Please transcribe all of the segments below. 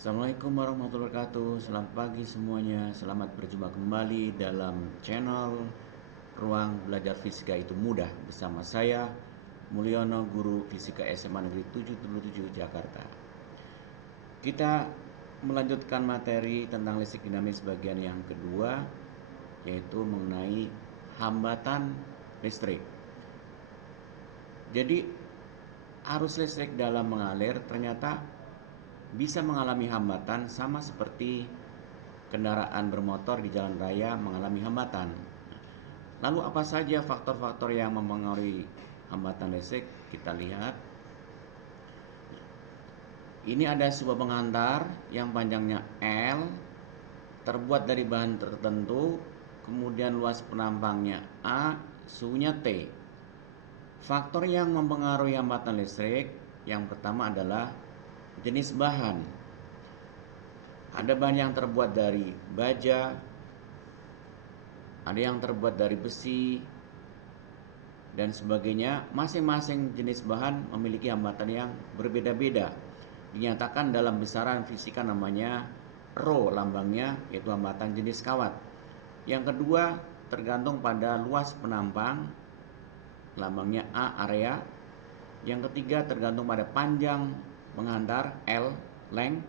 Assalamualaikum warahmatullahi wabarakatuh. Selamat pagi semuanya. Selamat berjumpa kembali dalam channel Ruang Belajar Fisika Itu Mudah bersama saya Mulyono, guru Fisika SMA Negeri 77 Jakarta. Kita melanjutkan materi tentang listrik dinamis bagian yang kedua, yaitu mengenai hambatan listrik. Jadi arus listrik dalam mengalir ternyata bisa mengalami hambatan sama seperti kendaraan bermotor di jalan raya mengalami hambatan. Lalu apa saja faktor-faktor yang mempengaruhi hambatan listrik? Kita lihat. Ini ada sebuah pengantar yang panjangnya L, terbuat dari bahan tertentu, kemudian luas penampangnya A, suhunya T. Faktor yang mempengaruhi hambatan listrik yang pertama adalah jenis bahan. Ada bahan yang terbuat dari baja, ada yang terbuat dari besi, dan sebagainya. Masing-masing jenis bahan memiliki hambatan yang berbeda-beda. Dinyatakan dalam besaran fisika namanya Rho, lambangnya yaitu hambatan jenis kawat. Yang kedua tergantung pada luas penampang, lambangnya A, area. Yang ketiga tergantung pada panjang penghantar, L, length.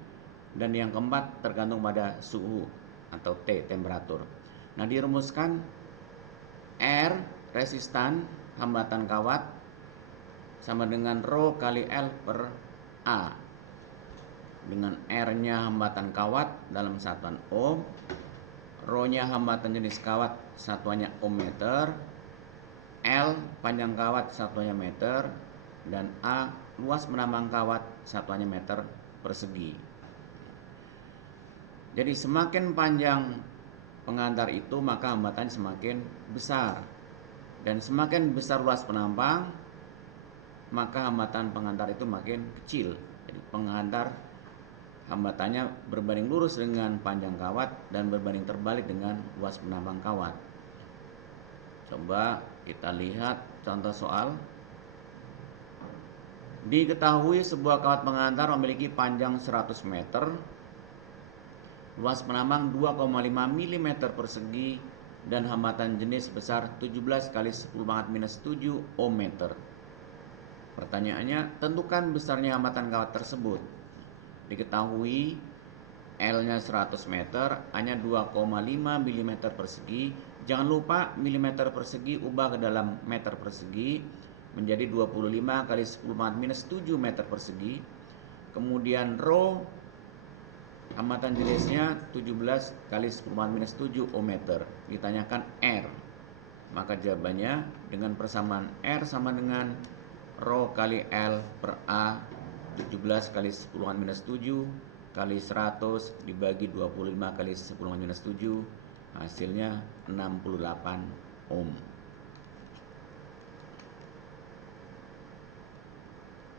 Dan yang keempat tergantung pada suhu atau T, temperatur. Nah, dirumuskan R, resistan hambatan kawat, sama dengan Rho kali L per A. Dengan R-nya hambatan kawat dalam satuan ohm, Rho-nya hambatan jenis kawat satuannya ohm meter, L panjang kawat satuannya meter, dan A luas penambang kawat satuannya meter persegi. Jadi semakin panjang pengantar itu maka hambatan semakin besar, dan semakin besar luas penampang maka hambatan pengantar itu makin kecil. Jadi pengantar hambatannya berbanding lurus dengan panjang kawat dan berbanding terbalik dengan luas penampang kawat. Coba kita lihat contoh soal. Diketahui sebuah kawat pengantar memiliki panjang 100 meter, luas penambang 2,5 mm persegi, dan hambatan jenis sebesar 17 kali 10⁻⁻⁷ ohm meter. Pertanyaannya, tentukan besarnya hambatan kawat tersebut. Diketahui L-nya 100 meter, A-nya 2,5 mm persegi. Jangan lupa milimeter persegi ubah ke dalam meter persegi, menjadi 25 kali 10⁻⁷ meter persegi. Kemudian Rho hambatan jenisnya 17 kali 10⁻⁷ ohm meter. Ditanyakan R, maka jawabannya dengan persamaan R sama dengan Rho kali L per A, 17 kali 10⁻⁷ kali 100 dibagi 25 kali 10⁻⁷, hasilnya 68 ohm.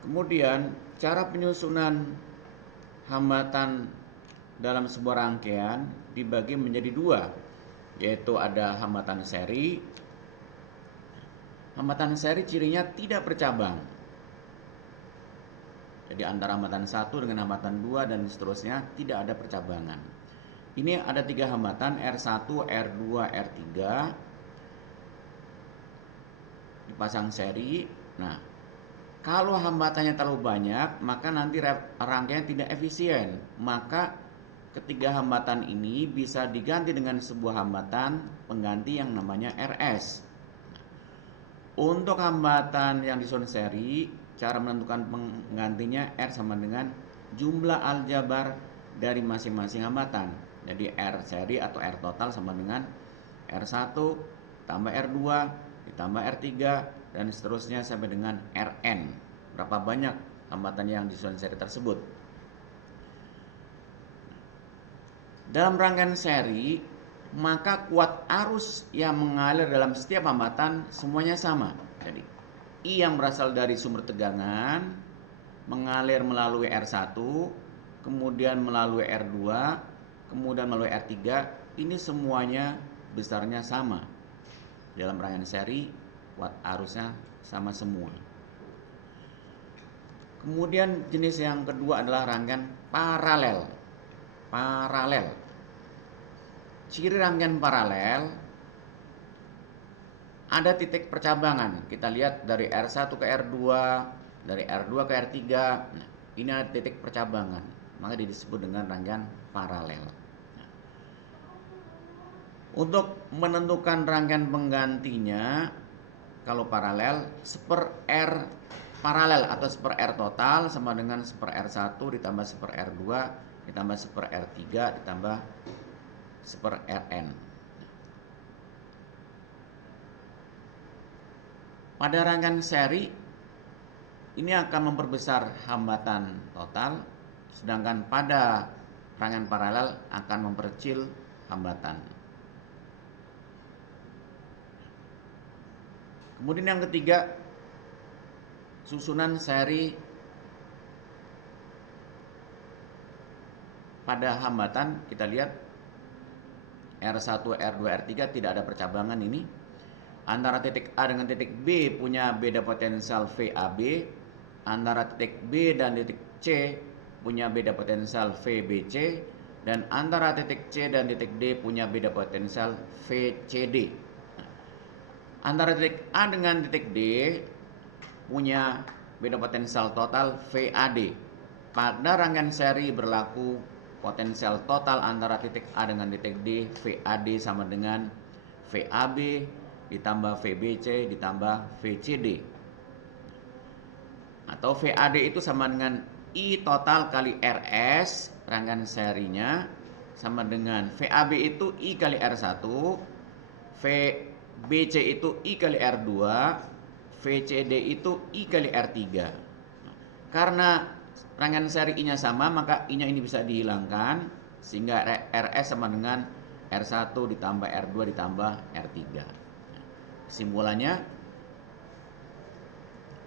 Kemudian cara penyusunan hambatan dalam sebuah rangkaian dibagi menjadi dua, yaitu ada hambatan seri. Hambatan seri cirinya tidak bercabang. Jadi antara hambatan 1 dengan hambatan 2 dan seterusnya tidak ada percabangan. Ini ada 3 hambatan, R1, R2, R3 dipasang seri. Nah, kalau hambatannya terlalu banyak, maka nanti rangkaian tidak efisien. Maka ketiga hambatan ini bisa diganti dengan sebuah hambatan pengganti yang namanya RS. Untuk hambatan yang disusun seri, cara menentukan penggantinya R sama dengan jumlah aljabar dari masing-masing hambatan. Jadi R seri atau R total sama dengan R1 tambah R2 ditambah R3 dan seterusnya sampai dengan Rn. Berapa banyak hambatan yang disusun seri tersebut. Dalam rangkaian seri, maka kuat arus yang mengalir dalam setiap hambatan semuanya sama. Jadi I yang berasal dari sumber tegangan mengalir melalui R1, kemudian melalui R2, kemudian melalui R3. Ini semuanya besarnya sama. Dalam rangkaian seri, kuat arusnya sama semua. Kemudian jenis yang kedua adalah rangkaian paralel. paralel. Ciri rangkaian paralel ada titik percabangan. Kita lihat dari R1 ke R2, dari R2 ke R3. Nah, ini ada titik percabangan, maka disebut dengan rangkaian paralel. Nah, untuk menentukan rangkaian penggantinya, kalau paralel, 1/R paralel atau 1/R total sama dengan 1/R1 ditambah 1/R2 ditambah 1/R3 ditambah 1/Rn. Pada rangkaian seri ini akan memperbesar hambatan total, sedangkan pada rangkaian paralel akan memperkecil hambatan. Kemudian yang ketiga, susunan seri pada hambatan. Kita lihat R1, R2, R3 tidak ada percabangan ini. Antara titik A dengan titik B punya beda potensial VAB. Antara titik B dan titik C punya beda potensial VBC. Dan antara titik C dan titik D punya beda potensial VCD. Antara titik A dengan titik D punya beda potensial total VAD. Pada rangkaian seri berlaku potensial total antara titik A dengan titik D VAD sama dengan VAB ditambah VBC ditambah VCD. Atau VAD itu sama dengan I total kali RS rangkaian serinya sama dengan VAB itu I kali R1, VBC itu I kali R2, VCD itu I kali R3. Karena rangkaian seri I-nya sama, maka I-nya ini bisa dihilangkan sehingga RS sama dengan R1 ditambah R2 ditambah R3. Kesimpulannya,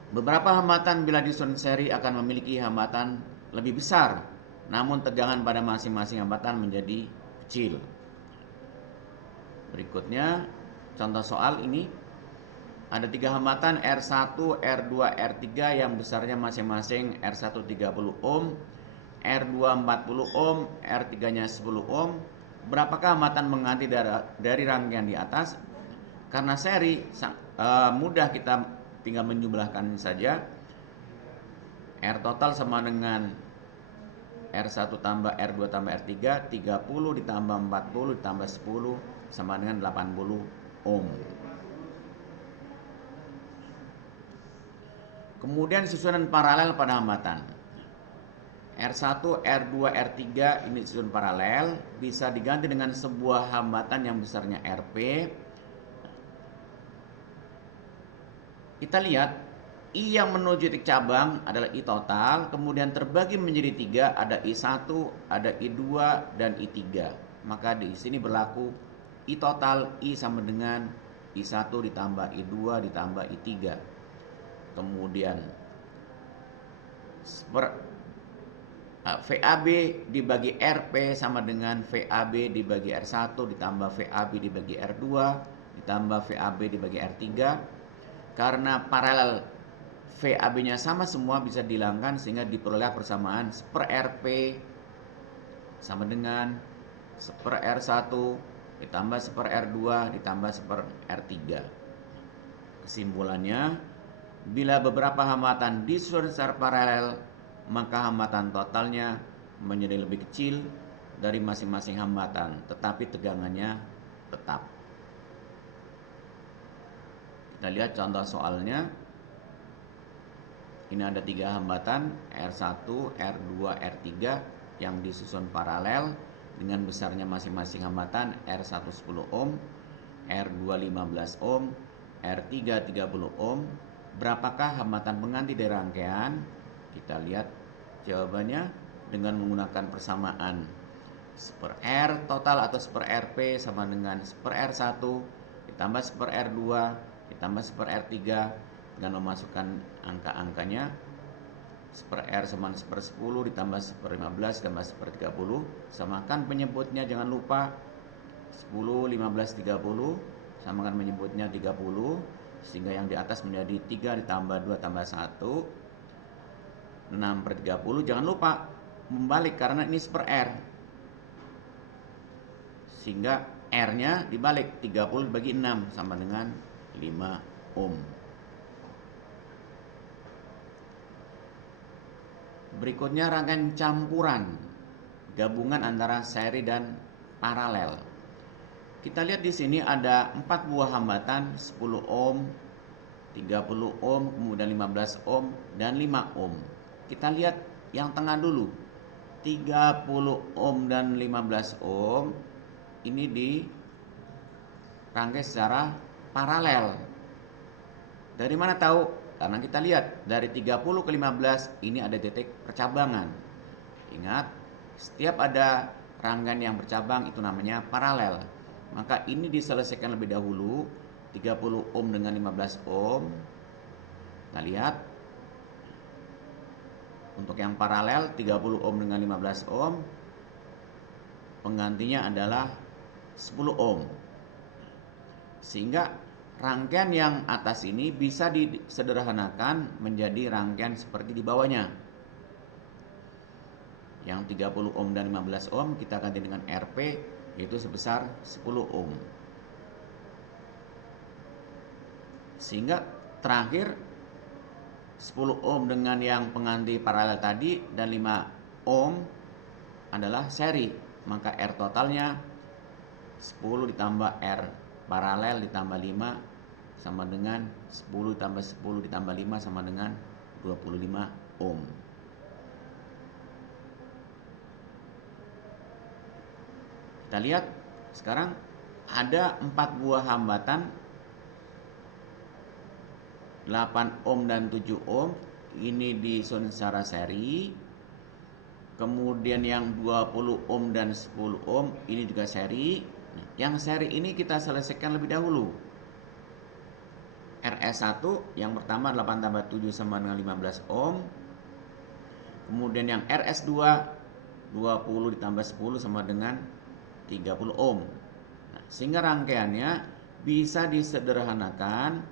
beberapa hambatan bila disusun seri akan memiliki hambatan lebih besar, namun tegangan pada masing-masing hambatan menjadi kecil. Berikutnya, contoh soal ini. Ada 3 hambatan R1, R2, R3 yang besarnya masing-masing R1 30 ohm, R2 40 ohm, R3-nya 10 ohm. Berapakah hambatan pengganti dari rangkaian di atas? Karena seri mudah, kita tinggal menjumlahkan saja. R total sama dengan R1 tambah R2 tambah R3, 30 ditambah 40 ditambah 10 sama dengan 80 ohm. Kemudian susunan paralel pada hambatan. R1, R2, R3 ini susunan paralel, bisa diganti dengan sebuah hambatan yang besarnya Rp. Kita lihat I yang menuju titik cabang adalah I total, kemudian terbagi menjadi 3, ada I1, ada I2 dan I3. Maka di sini berlaku I total I sama dengan I1 ditambah I2 ditambah I3. Kemudian VAB dibagi RP sama dengan VAB dibagi R1 ditambah VAB dibagi R2 ditambah VAB dibagi R3. Karena paralel VAB-nya sama semua bisa dihilangkan sehingga diperoleh persamaan 1/RP sama dengan 1/R1 ditambah 1/R2 ditambah 1/R3. Kesimpulannya, bila beberapa hambatan disusun secara paralel, maka hambatan totalnya menjadi lebih kecil dari masing-masing hambatan, tetapi tegangannya tetap. Kita lihat contoh soalnya. Ini ada 3 hambatan R1, R2, R3 yang disusun paralel dengan besarnya masing-masing hambatan R1 10 ohm, R2 15 ohm, R3 30 ohm. Berapakah hambatan pengganti dari rangkaian? Kita lihat jawabannya dengan menggunakan persamaan 1/R total atau 1/RP sama dengan 1/R1 ditambah 1/R2 ditambah 1/R3 dengan memasukkan angka-angkanya. 1/R sama 1/10 ditambah 1/15 ditambah 1/30. Samakan penyebutnya, jangan lupa 10, 15, 30. Samakan penyebutnya 30 sehingga yang di atas menjadi 3 ditambah 2 tambah 1 6/30. Jangan lupa membalik karena ini 1/R. Sehingga R-nya dibalik, 30 dibagi 6 sama dengan 5 ohm. Berikutnya rangkaian campuran, gabungan antara seri dan paralel. Kita lihat di sini ada 4 buah hambatan, 10 ohm, 30 ohm, kemudian 15 ohm, dan 5 ohm. Kita lihat yang tengah dulu, 30 ohm dan 15 ohm ini dirangkai secara paralel. Dari mana tahu? Karena kita lihat dari 30 ke 15 ini ada titik percabangan. Ingat, setiap ada rangkaian yang bercabang itu namanya paralel. Maka ini diselesaikan lebih dahulu, 30 ohm dengan 15 ohm. Kita lihat untuk yang paralel 30 ohm dengan 15 ohm, penggantinya adalah 10 ohm. Sehingga rangkaian yang atas ini bisa disederhanakan menjadi rangkaian seperti di bawahnya. Yang 30 ohm dan 15 ohm kita ganti dengan Rp, yaitu sebesar 10 ohm. Sehingga terakhir 10 ohm dengan yang pengganti paralel tadi dan 5 ohm adalah seri. Maka R totalnya 10 ditambah R paralel ditambah 5 sama dengan 10 ditambah 10 ditambah 5 sama dengan 25 ohm. Kita lihat sekarang ada 4 buah hambatan, 8 ohm dan 7 ohm. Ini disusun secara seri. Kemudian yang 20 ohm dan 10 ohm ini juga seri. Yang seri ini kita selesaikan lebih dahulu. RS1 yang pertama 8 tambah 7 sama dengan 15 ohm. Kemudian yang RS2 20 ditambah 10 sama dengan 30 ohm. Sehingga rangkaiannya bisa disederhanakan,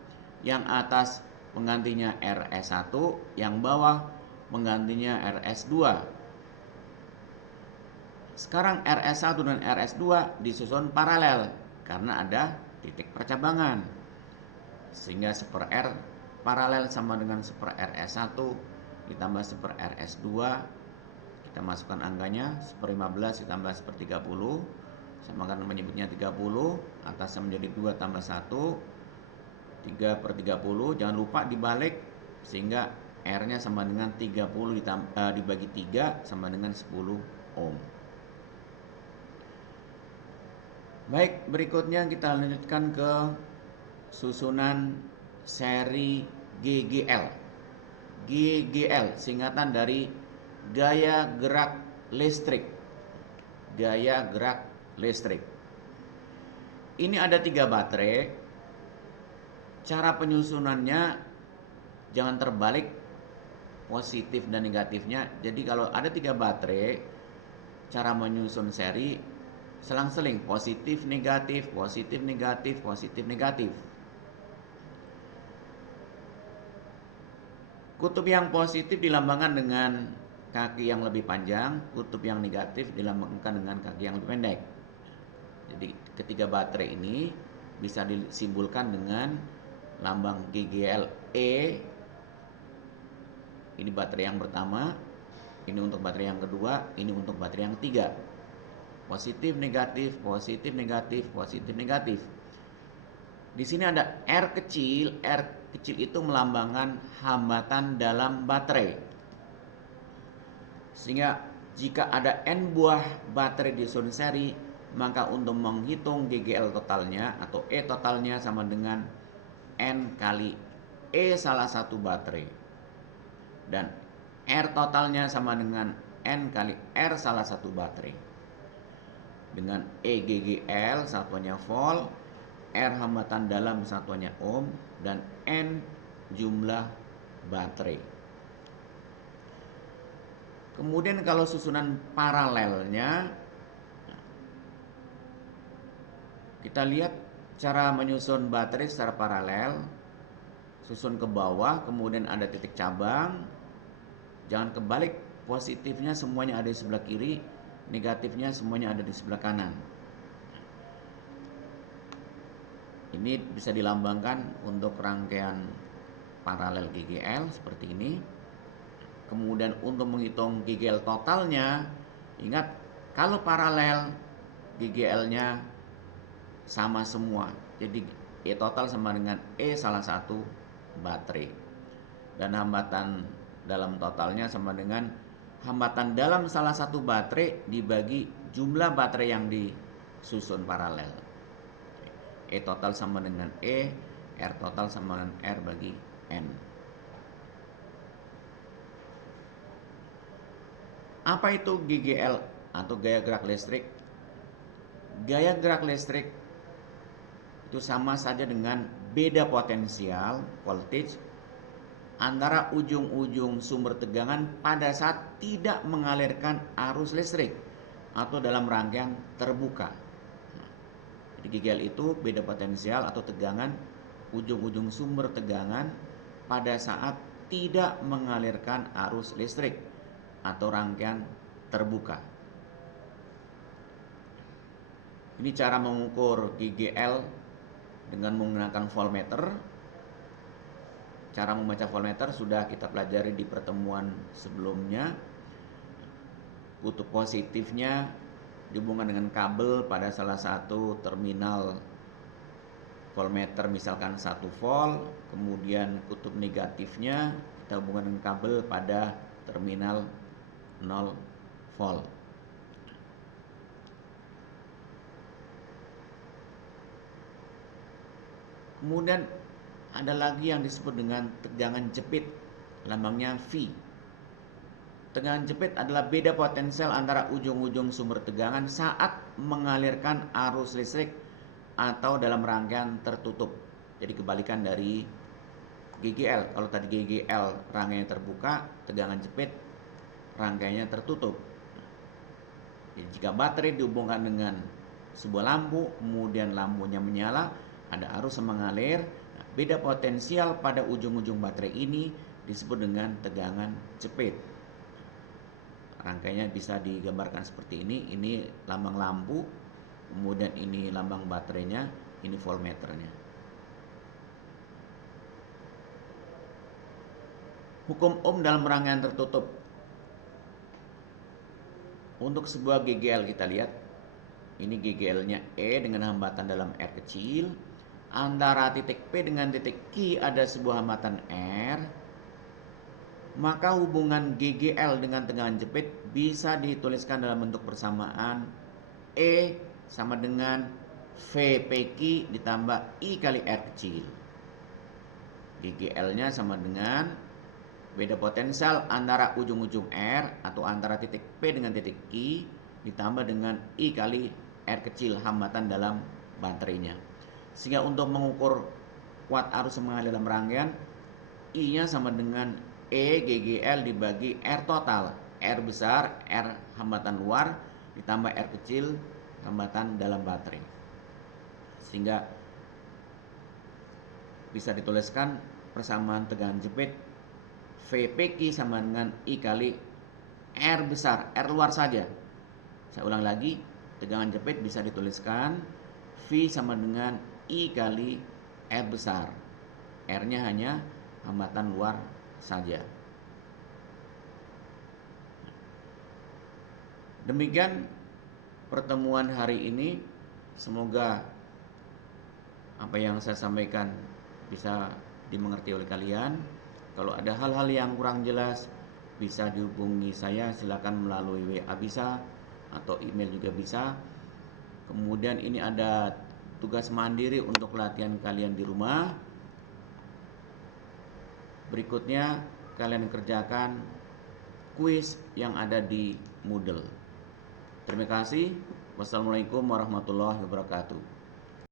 yang atas penggantinya RS1, yang bawah penggantinya RS2. Sekarang RS1 dan RS2 disusun paralel karena ada titik percabangan. Sehingga 1/R paralel sama dengan 1/RS1 ditambah 1/RS2. Kita masukkan angkanya 1/15 ditambah 1/30 sama kan menyebutnya 30, atasnya menjadi 2 tambah 1, 3/30. Jangan lupa dibalik sehingga R-nya sama dengan 30 dibagi 3 sama dengan 10 ohm. Baik, berikutnya kita lanjutkan ke susunan seri GGL. GGL singkatan dari gaya gerak listrik. Gaya gerak listrik. Ini ada 3 baterai. Cara penyusunannya jangan terbalik positif dan negatifnya. Jadi kalau ada 3 baterai, cara menyusun seri selang-seling positif negatif, positif negatif, positif negatif. Kutub yang positif dilambangkan dengan kaki yang lebih panjang, kutub yang negatif dilambangkan dengan kaki yang lebih pendek. Jadi ketiga baterai ini bisa disimbolkan dengan lambang GGL E. Ini baterai yang pertama, ini untuk baterai yang kedua, ini untuk baterai yang ketiga. Positif negatif, positif negatif, positif negatif. Di sini ada R kecil. R kecil itu melambangkan hambatan dalam baterai. Sehingga jika ada N buah baterai disusun seri, maka untuk menghitung GGL totalnya atau E totalnya sama dengan N kali E salah satu baterai. Dan R totalnya sama dengan N kali R salah satu baterai. Dengan E GGL satuannya volt, R hambatan dalam satuannya ohm, dan N jumlah baterai. Kemudian kalau susunan paralelnya, kita lihat cara menyusun baterai secara paralel. Susun ke bawah, kemudian ada titik cabang. Jangan kebalik, positifnya semuanya ada di sebelah kiri, negatifnya semuanya ada di sebelah kanan. Ini bisa dilambangkan untuk rangkaian paralel GGL seperti ini. Kemudian untuk menghitung GGL totalnya, ingat kalau paralel GGL-nya sama semua, jadi E total sama dengan E salah satu baterai, dan hambatan dalam totalnya sama dengan hambatan dalam salah satu baterai dibagi jumlah baterai yang disusun paralel. E total sama dengan E, R total sama dengan R bagi N. Apa itu GGL atau gaya gerak listrik? Gaya gerak listrik itu sama saja dengan beda potensial voltage antara ujung-ujung sumber tegangan pada saat tidak mengalirkan arus listrik atau dalam rangkaian terbuka. Jadi GGL itu beda potensial atau tegangan ujung-ujung sumber tegangan pada saat tidak mengalirkan arus listrik atau rangkaian terbuka. Ini cara mengukur GGL dengan menggunakan voltmeter. Cara membaca voltmeter sudah kita pelajari di pertemuan sebelumnya. Kutub positifnya dihubungkan dengan kabel pada salah satu terminal voltmeter, misalkan 1 volt. Kemudian kutub negatifnya kita hubungkan dengan kabel pada terminal 0 volt. Kemudian ada lagi yang disebut dengan tegangan jepit, lambangnya V. Tegangan jepit adalah beda potensial antara ujung-ujung sumber tegangan saat mengalirkan arus listrik atau dalam rangkaian tertutup. Jadi kebalikan dari GGL. Kalau tadi GGL rangkaiannya terbuka, tegangan jepit rangkaiannya tertutup. Jadi jika baterai dihubungkan dengan sebuah lampu, kemudian lampunya menyala, ada arus yang mengalir, beda potensial pada ujung-ujung baterai ini disebut dengan tegangan jepit. Rangkaiannya bisa digambarkan seperti ini lambang lampu, kemudian ini lambang baterainya, ini voltmeternya. Hukum Ohm dalam rangkaian tertutup. Untuk sebuah GGL kita lihat, ini GGL-nya E dengan hambatan dalam R kecil. Antara titik P dengan titik Q ada sebuah hambatan R. Maka hubungan GGL dengan tegangan jepit bisa dituliskan dalam bentuk persamaan E sama dengan VPQ ditambah I kali R kecil. GGL-nya sama dengan beda potensial antara ujung-ujung R atau antara titik P dengan titik Q ditambah dengan I kali R kecil, hambatan dalam baterainya. Sehingga untuk mengukur kuat arus yang mengalir dalam rangkaian, I-nya sama dengan E GGL dibagi R total. R besar, R hambatan luar ditambah R kecil, hambatan dalam baterai. Sehingga bisa dituliskan persamaan tegangan jepit VPQ sama dengan I kali R besar, R luar saja. Saya ulang lagi, tegangan jepit bisa dituliskan V sama dengan I kali R besar. R-nya hanya hambatan luar saja. Demikian pertemuan hari ini. Semoga apa yang saya sampaikan bisa dimengerti oleh kalian. Kalau ada hal-hal yang kurang jelas, bisa dihubungi saya, silakan melalui WA bisa, atau email juga bisa. Kemudian ini ada tugas mandiri untuk latihan kalian di rumah. Berikutnya kalian kerjakan kuis yang ada di Moodle. Terima kasih. Wassalamualaikum warahmatullahi wabarakatuh.